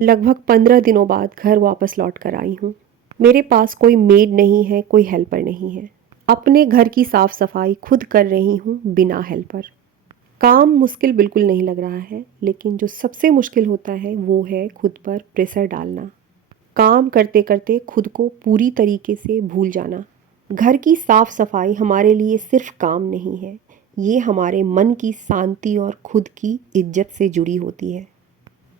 लगभग 15 दिनों बाद घर वापस लौट कर आई हूँ। मेरे पास कोई मेड नहीं है, कोई हेल्पर नहीं है। अपने घर की साफ सफाई खुद कर रही हूँ बिना हेल्पर। काम मुश्किल बिल्कुल नहीं लग रहा है, लेकिन जो सबसे मुश्किल होता है वो है खुद पर प्रेशर डालना। काम करते करते खुद को पूरी तरीके से भूल जाना। घर की साफ सफाई हमारे लिए सिर्फ काम नहीं है, ये हमारे मन की शांति और खुद की इज्जत से जुड़ी होती है।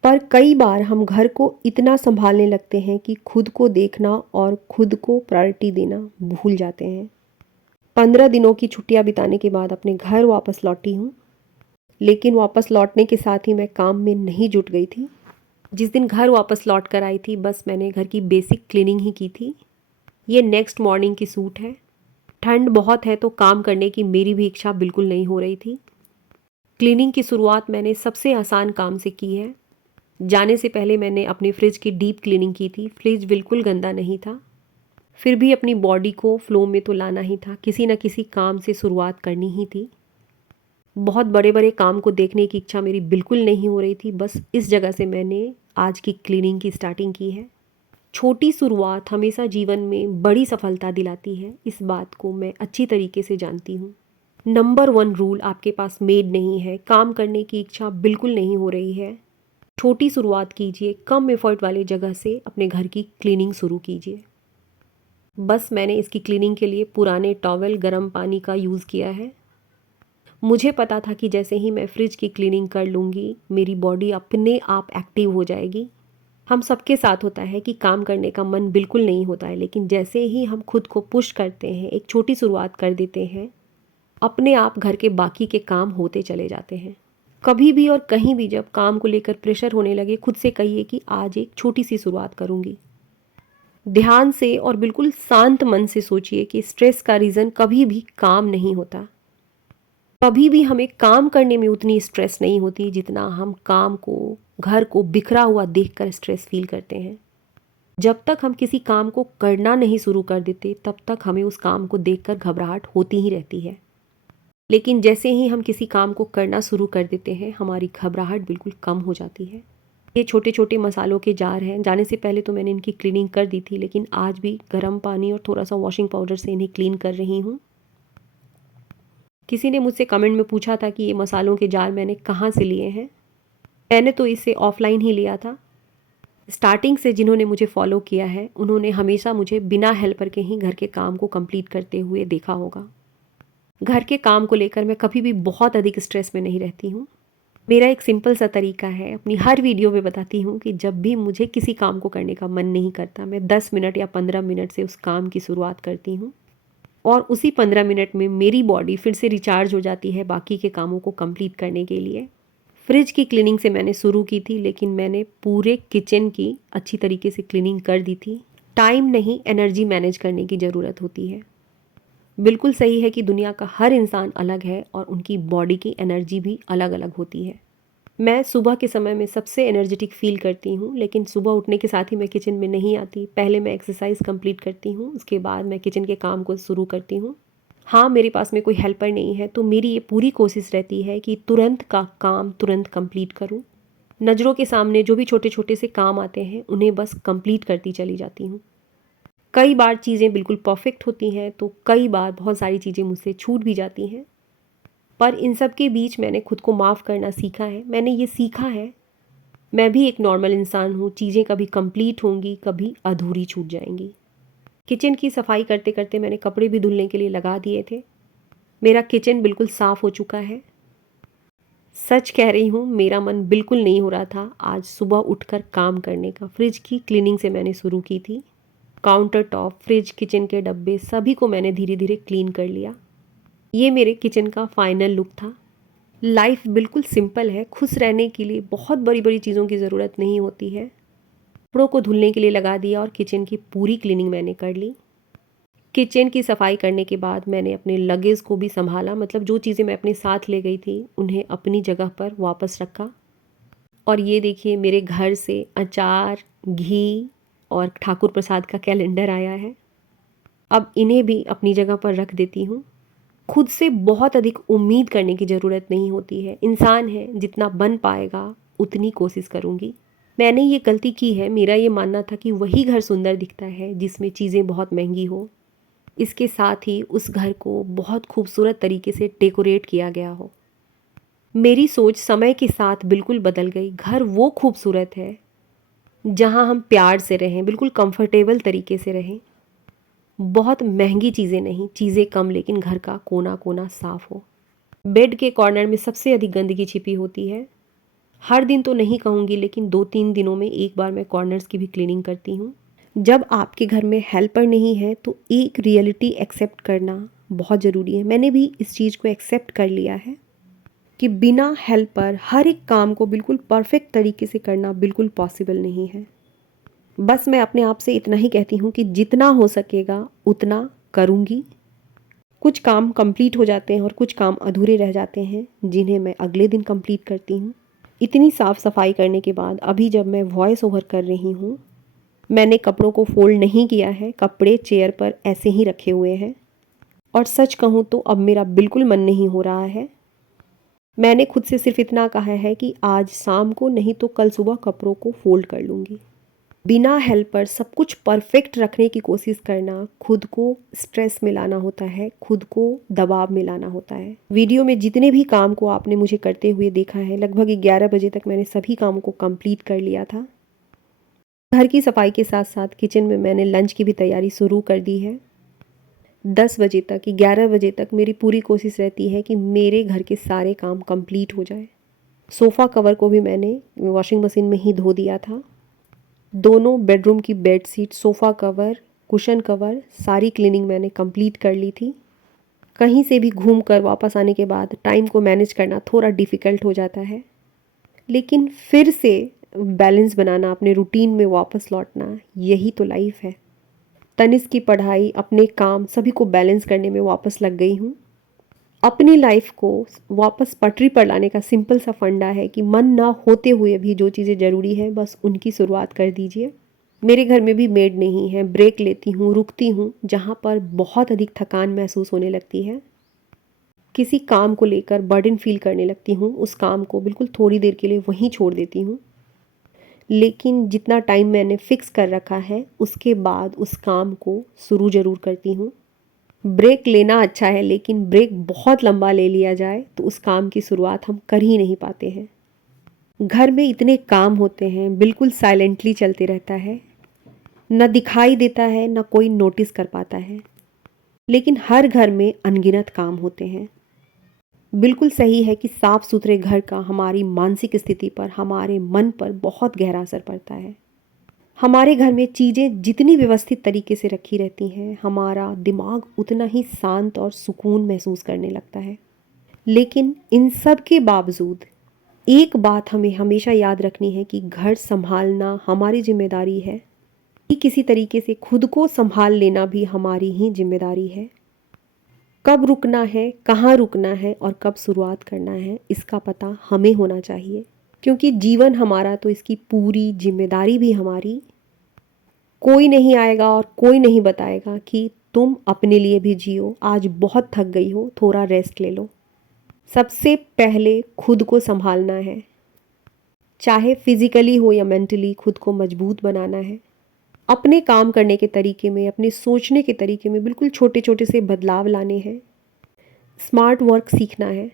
पर कई बार हम घर को इतना संभालने लगते हैं कि खुद को देखना और खुद को प्रायोरिटी देना भूल जाते हैं। 15 दिनों की छुट्टियां बिताने के बाद अपने घर वापस लौटी हूँ, लेकिन वापस लौटने के साथ ही मैं काम में नहीं जुट गई थी। जिस दिन घर वापस लौट कर आई थी, बस मैंने घर की बेसिक क्लीनिंग ही की थी। ये नेक्स्ट मॉर्निंग की सूट है। ठंड बहुत है तो काम करने की मेरी भी इच्छा बिल्कुल नहीं हो रही थी। क्लीनिंग की शुरुआत मैंने सबसे आसान काम से की है। जाने से पहले मैंने अपने फ्रिज की डीप क्लीनिंग की थी। फ्रिज बिल्कुल गंदा नहीं था, फिर भी अपनी बॉडी को फ्लो में तो लाना ही था। किसी न किसी काम से शुरुआत करनी ही थी। बहुत बड़े बड़े काम को देखने की इच्छा मेरी बिल्कुल नहीं हो रही थी। बस इस जगह से मैंने आज की क्लीनिंग की स्टार्टिंग की है। छोटी शुरुआत हमेशा जीवन में बड़ी सफलता दिलाती है, इस बात को मैं अच्छी तरीके से जानती हूँ। नंबर 1 रूल, आपके पास मेड नहीं है, काम करने की इच्छा बिल्कुल नहीं हो रही है, छोटी शुरुआत कीजिए। कम एफर्ट वाली जगह से अपने घर की क्लीनिंग शुरू कीजिए। बस मैंने इसकी क्लीनिंग के लिए पुराने टॉवल, गर्म पानी का यूज़ किया है। मुझे पता था कि जैसे ही मैं फ्रिज की क्लीनिंग कर लूँगी, मेरी बॉडी अपने आप एक्टिव हो जाएगी। हम सबके साथ होता है कि काम करने का मन बिल्कुल नहीं होता है, लेकिन जैसे ही हम खुद को पुश करते हैं, एक छोटी शुरुआत कर देते हैं, अपने आप घर के बाकी के काम होते चले जाते हैं। कभी भी और कहीं भी जब काम को लेकर प्रेशर होने लगे, खुद से कहिए कि आज एक छोटी सी शुरुआत करूंगी। ध्यान से और बिल्कुल शांत मन से सोचिए कि स्ट्रेस का रीज़न कभी भी काम नहीं होता। कभी भी हमें काम करने में उतनी स्ट्रेस नहीं होती जितना हम काम को, घर को बिखरा हुआ देखकर स्ट्रेस फील करते हैं। जब तक हम किसी काम को करना नहीं शुरू कर देते, तब तक हमें उस काम को देखकर घबराहट होती ही रहती है। लेकिन जैसे ही हम किसी काम को करना शुरू कर देते हैं, हमारी घबराहट बिल्कुल कम हो जाती है। ये छोटे छोटे मसालों के जार हैं। जाने से पहले तो मैंने इनकी क्लीनिंग कर दी थी, लेकिन आज भी गर्म पानी और थोड़ा सा वॉशिंग पाउडर से इन्हें क्लीन कर रही हूँ। किसी ने मुझसे कमेंट में पूछा था कि ये मसालों के जार मैंने कहाँ से लिए हैं। मैंने तो इसे ऑफलाइन ही लिया था। स्टार्टिंग से जिन्होंने मुझे फॉलो किया है, उन्होंने हमेशा मुझे बिना हेल्पर के ही घर के काम को कंप्लीट करते हुए देखा होगा। घर के काम को लेकर मैं कभी भी बहुत अधिक स्ट्रेस में नहीं रहती हूँ। मेरा एक सिंपल सा तरीका है, अपनी हर वीडियो में बताती हूँ कि जब भी मुझे किसी काम को करने का मन नहीं करता, मैं 10 मिनट या 15 मिनट से उस काम की शुरुआत करती हूँ और उसी 15 मिनट में मेरी बॉडी फिर से रिचार्ज हो जाती है बाकी के कामों को कंप्लीट करने के लिए। फ्रिज की क्लीनिंग से मैंने शुरू की थी, लेकिन मैंने पूरे किचन की अच्छी तरीके से क्लीनिंग कर दी थी। टाइम नहीं, एनर्जी मैनेज करने की ज़रूरत होती है। बिल्कुल सही है कि दुनिया का हर इंसान अलग है और उनकी बॉडी की एनर्जी भी अलग अलग होती है। मैं सुबह के समय में सबसे एनर्जेटिक फील करती हूँ, लेकिन सुबह उठने के साथ ही मैं किचन में नहीं आती। पहले मैं एक्सरसाइज कंप्लीट करती हूँ, उसके बाद मैं किचन के काम को शुरू करती हूँ। हाँ, मेरे पास में कोई हेल्पर नहीं है, तो मेरी ये पूरी कोशिश रहती है कि तुरंत का काम तुरंत कंप्लीट करूँ। नज़रों के सामने जो भी छोटे छोटे से काम आते हैं, उन्हें बस कंप्लीट करती चली जाती हूँ। कई बार चीज़ें बिल्कुल परफेक्ट होती हैं, तो कई बार बहुत सारी चीज़ें मुझसे छूट भी जाती हैं। पर इन सब के बीच मैंने खुद को माफ़ करना सीखा है। मैंने ये सीखा है, मैं भी एक नॉर्मल इंसान हूँ। चीज़ें कभी कंप्लीट होंगी, कभी अधूरी छूट जाएंगी। किचन की सफाई करते करते मैंने कपड़े भी धुलने के लिए लगा दिए थे। मेरा किचन बिल्कुल साफ़ हो चुका है। सच कह रही हूँ, मेरा मन बिल्कुल नहीं हो रहा था आज सुबह उठकर काम करने का। फ्रिज की क्लीनिंग से मैंने शुरू की थी। काउंटर टॉप, फ्रिज, किचन के डब्बे सभी को मैंने धीरे धीरे क्लीन कर लिया। ये मेरे किचन का फाइनल लुक था। लाइफ बिल्कुल सिंपल है। खुश रहने के लिए बहुत बड़ी बड़ी चीज़ों की ज़रूरत नहीं होती है। कपड़ों को धुलने के लिए लगा दिया और किचन की पूरी क्लीनिंग मैंने कर ली। किचन की सफाई करने के बाद मैंने अपने लगेज को भी संभाला, मतलब जो चीज़ें मैं अपने साथ ले गई थी उन्हें अपनी जगह पर वापस रखा। और ये देखिए, मेरे घर से अचार, घी और ठाकुर प्रसाद का कैलेंडर आया है। अब इन्हें भी अपनी जगह पर रख देती हूँ। खुद से बहुत अधिक उम्मीद करने की ज़रूरत नहीं होती है। इंसान है, जितना बन पाएगा उतनी कोशिश करूँगी। मैंने ये गलती की है, मेरा ये मानना था कि वही घर सुंदर दिखता है जिसमें चीज़ें बहुत महंगी हो, इसके साथ ही उस घर को बहुत खूबसूरत तरीके से डेकोरेट किया गया हो। मेरी सोच समय के साथ बिल्कुल बदल गई। घर वो खूबसूरत है जहाँ हम प्यार से रहें, बिल्कुल कंफर्टेबल तरीके से रहें। बहुत महंगी चीज़ें नहीं, चीज़ें कम, लेकिन घर का कोना कोना साफ हो। बेड के कॉर्नर में सबसे अधिक गंदगी छिपी होती है। हर दिन तो नहीं कहूँगी, लेकिन 2-3 दिनों में एक बार मैं कॉर्नर्स की भी क्लीनिंग करती हूँ। जब आपके घर में हेल्पर नहीं है तो एक रियलिटी एक्सेप्ट करना बहुत ज़रूरी है। मैंने भी इस चीज़ को एक्सेप्ट कर लिया है कि बिना हेल्पर हर एक काम को बिल्कुल परफेक्ट तरीके से करना बिल्कुल पॉसिबल नहीं है। बस मैं अपने आप से इतना ही कहती हूँ कि जितना हो सकेगा उतना करूँगी। कुछ काम कंप्लीट हो जाते हैं और कुछ काम अधूरे रह जाते हैं जिन्हें मैं अगले दिन कंप्लीट करती हूँ। इतनी साफ़ सफाई करने के बाद अभी जब मैं वॉइस ओवर कर रही हूँ, मैंने कपड़ों को फोल्ड नहीं किया है, कपड़े चेयर पर ऐसे ही रखे हुए हैं। और सच कहूँ तो अब मेरा बिल्कुल मन नहीं हो रहा है। मैंने खुद से सिर्फ इतना कहा है कि आज शाम को नहीं तो कल सुबह कपड़ों को फोल्ड कर लूँगी। बिना हेल्प पर सब कुछ परफेक्ट रखने की कोशिश करना खुद को स्ट्रेस में लाना होता है, खुद को दबाव में लाना होता है। वीडियो में जितने भी काम को आपने मुझे करते हुए देखा है, लगभग 11 बजे तक मैंने सभी कामों को कंप्लीट कर लिया था। घर की सफाई के साथ साथ किचन में मैंने लंच की भी तैयारी शुरू कर दी है। 10 बजे तक, 11 बजे तक मेरी पूरी कोशिश रहती है कि मेरे घर के सारे काम कंप्लीट हो जाए। सोफ़ा कवर को भी मैंने वॉशिंग मशीन में ही धो दिया था। दोनों बेडरूम की bedsheet, sofa cover, cushion cover, सारी क्लीनिंग मैंने कंप्लीट कर ली थी। कहीं से भी घूम कर वापस आने के बाद टाइम को मैनेज करना थोड़ा डिफ़िकल्ट हो जाता है, लेकिन फिर से बैलेंस बनाना, अपने रूटीन में वापस लौटना, यही तो लाइफ है। तनिष्क की पढ़ाई, अपने काम, सभी को बैलेंस करने में वापस लग गई हूँ। अपनी लाइफ को वापस पटरी पर लाने का सिंपल सा फंडा है कि मन ना होते हुए भी जो चीज़ें ज़रूरी है बस उनकी शुरुआत कर दीजिए। मेरे घर में भी मेड नहीं है, ब्रेक लेती हूँ, रुकती हूँ जहाँ पर बहुत अधिक थकान महसूस होने लगती है, किसी काम को लेकर बर्डन फील करने लगती हूँ, उस काम को बिल्कुल थोड़ी देर के लिए वहीं छोड़ देती हूँ। लेकिन जितना टाइम मैंने फिक्स कर रखा है उसके बाद उस काम को शुरू ज़रूर करती हूँ। ब्रेक लेना अच्छा है, लेकिन ब्रेक बहुत लंबा ले लिया जाए तो उस काम की शुरुआत हम कर ही नहीं पाते हैं। घर में इतने काम होते हैं, बिल्कुल साइलेंटली चलते रहता है, न दिखाई देता है, न कोई नोटिस कर पाता है, लेकिन हर घर में अनगिनत काम होते हैं। बिल्कुल सही है कि साफ सुथरे घर का हमारी मानसिक स्थिति पर, हमारे मन पर बहुत गहरा असर पड़ता है। हमारे घर में चीज़ें जितनी व्यवस्थित तरीके से रखी रहती हैं, हमारा दिमाग उतना ही शांत और सुकून महसूस करने लगता है। लेकिन इन सब के बावजूद एक बात हमें हमेशा याद रखनी है कि घर संभालना हमारी जिम्मेदारी है, कि किसी तरीके से खुद को संभाल लेना भी हमारी ही जिम्मेदारी है। कब रुकना है, कहाँ रुकना है और कब शुरुआत करना है, इसका पता हमें होना चाहिए, क्योंकि जीवन हमारा तो इसकी पूरी जिम्मेदारी भी हमारी। कोई नहीं आएगा और कोई नहीं बताएगा कि तुम अपने लिए भी जियो, आज बहुत थक गई हो, थोड़ा रेस्ट ले लो। सबसे पहले खुद को संभालना है, चाहे फिजिकली हो या मेंटली, खुद को मजबूत बनाना है। अपने काम करने के तरीके में, अपने सोचने के तरीके में बिल्कुल छोटे छोटे से बदलाव लाने हैं। स्मार्ट वर्क सीखना है।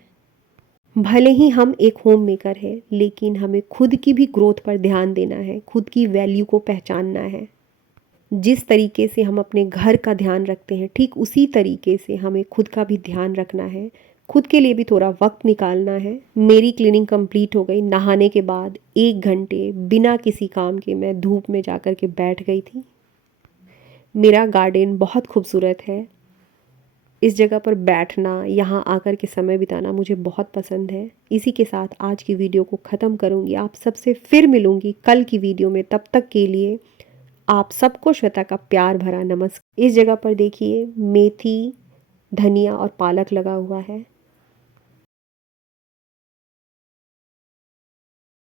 भले ही हम एक होम मेकर है, लेकिन हमें खुद की भी ग्रोथ पर ध्यान देना है, खुद की वैल्यू को पहचानना है। जिस तरीके से हम अपने घर का ध्यान रखते हैं, ठीक उसी तरीके से हमें खुद का भी ध्यान रखना है, खुद के लिए भी थोड़ा वक्त निकालना है। मेरी क्लीनिंग कंप्लीट हो गई। नहाने के बाद 1 घंटे बिना किसी काम के मैं धूप में जाकर के बैठ गई थी। मेरा गार्डन बहुत खूबसूरत है। इस जगह पर बैठना, यहाँ आकर के समय बिताना मुझे बहुत पसंद है। इसी के साथ आज की वीडियो को ख़त्म करूँगी। आप सबसे फिर मिलूँगी कल की वीडियो में। तब तक के लिए आप सबको श्वेता का प्यार भरा नमस्कार। इस जगह पर देखिए मेथी, धनिया और पालक लगा हुआ है।